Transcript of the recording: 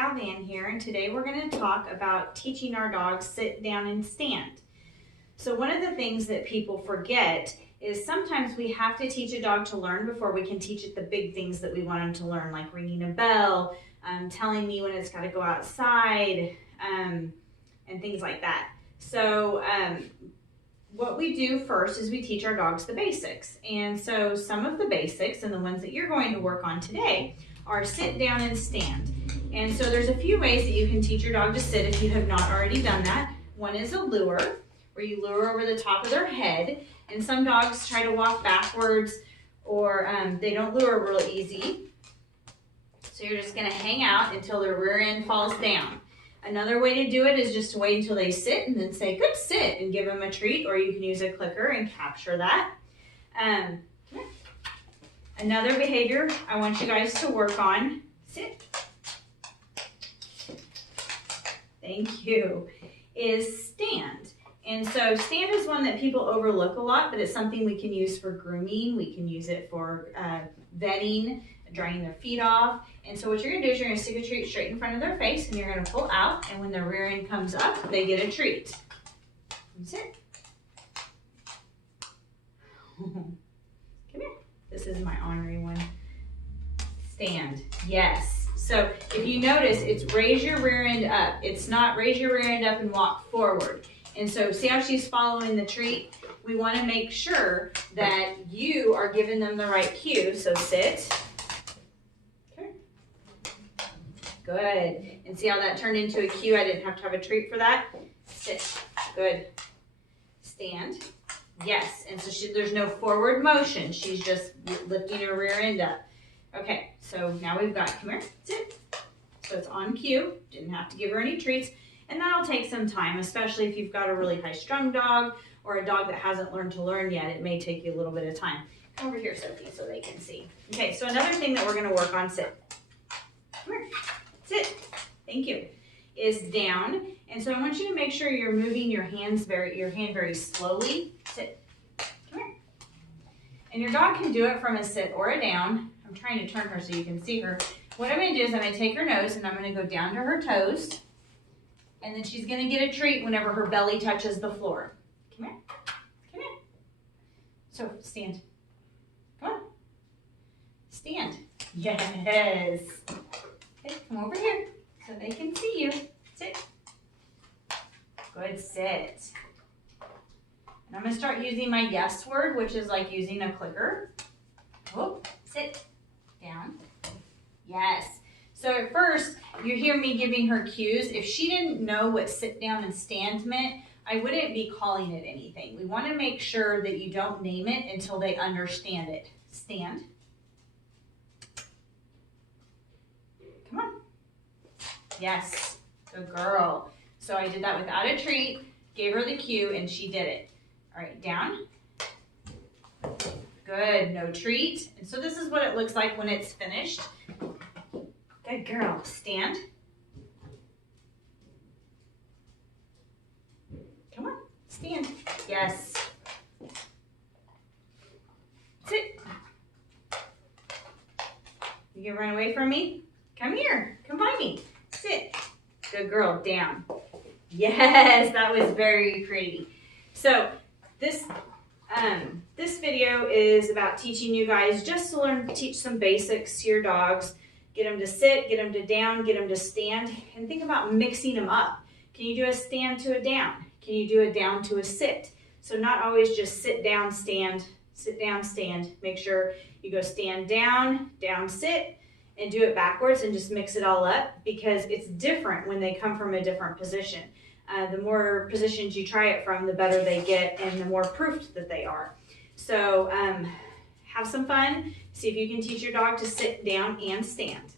Gal Van here, and today we're going to talk about teaching our dogs sit down and stand. So one of the things that people forget is sometimes we have to teach a dog to learn before we can teach it the big things that we want them to learn, like ringing a bell, telling me when it's got to go outside, and things like that. So what we do first is we teach our dogs the basics. And so some of the basics, and the ones that you're going to work on today, are sit down and stand. And so there's a few ways that you can teach your dog to sit if you have not already done that. One is a lure, where you lure over the top of their head. And some dogs try to walk backwards, or they don't lure real easy. So you're just gonna hang out until their rear end falls down. Another way to do it is just to wait until they sit and then say, good sit, and give them a treat, or you can use a clicker and capture that. Another behavior I want you guys to work on, sit, thank you, is stand. And so stand is one that people overlook a lot, but it's something we can use for grooming. We can use it for vetting, drying their feet off. And so what you're gonna do is you're gonna stick a treat straight in front of their face, and you're gonna pull out, and when the rear end comes up, they get a treat. Sit. Come here. This is my ornery one. Stand. Yes. So if you notice, it's raise your rear end up. It's not raise your rear end up and walk forward. And so see how she's following the treat? We want to make sure that you are giving them the right cue. So sit. Okay. Good. And see how that turned into a cue? I didn't have to have a treat for that. Sit. Good. Stand. Yes. And so there's no forward motion. She's just lifting her rear end up. Okay. So now we've got, come here, sit. So it's on cue. Didn't have to give her any treats. And that'll take some time, especially if you've got a really high-strung dog or a dog that hasn't learned to learn yet. It may take you a little bit of time. Come over here, Sophie, so they can see. Okay, so another thing that we're going to work on, sit. Come here. Sit. Thank you. Is down. And so I want you to make sure you're moving your hand very slowly. Sit. Come here. And your dog can do it from a sit or a down. I'm trying to turn her so you can see her. What I'm going to do is I'm going to take her nose and I'm going to go down to her toes. And then she's going to get a treat whenever her belly touches the floor. Come here. Come here. So stand. Come on. Stand. Yes. Okay, come over here so they can see you. Sit. Good sit. And I'm going to start using my yes word, which is like using a clicker. Whoop. Sit. Down. Yes. So at first, you hear me giving her cues. If she didn't know what sit down and stand meant, I wouldn't be calling it anything. We want to make sure that you don't name it until they understand it. Stand. Come on. Yes, good girl. So I did that without a treat, gave her the cue, and she did it. All right, down. Good, no treat. And so this is what it looks like when it's finished. Good girl. Stand. Come on. Stand. Yes. Sit. You gonna run away from me? Come here. Come by me. Sit. Good girl. Down. Yes, that was very pretty. So this video is about teaching you guys just to learn to teach some basics to your dogs. Get them to sit, get them to down, get them to stand, and think about mixing them up. Can you do a stand to a down? Can you do a down to a sit? So not always just sit down, stand, sit down, stand. Make sure you go stand down, down, sit, and do it backwards and just mix it all up because it's different when they come from a different position. The more positions you try it from, the better they get and the more proofed that they are. So have some fun. See if you can teach your dog to sit down and stand.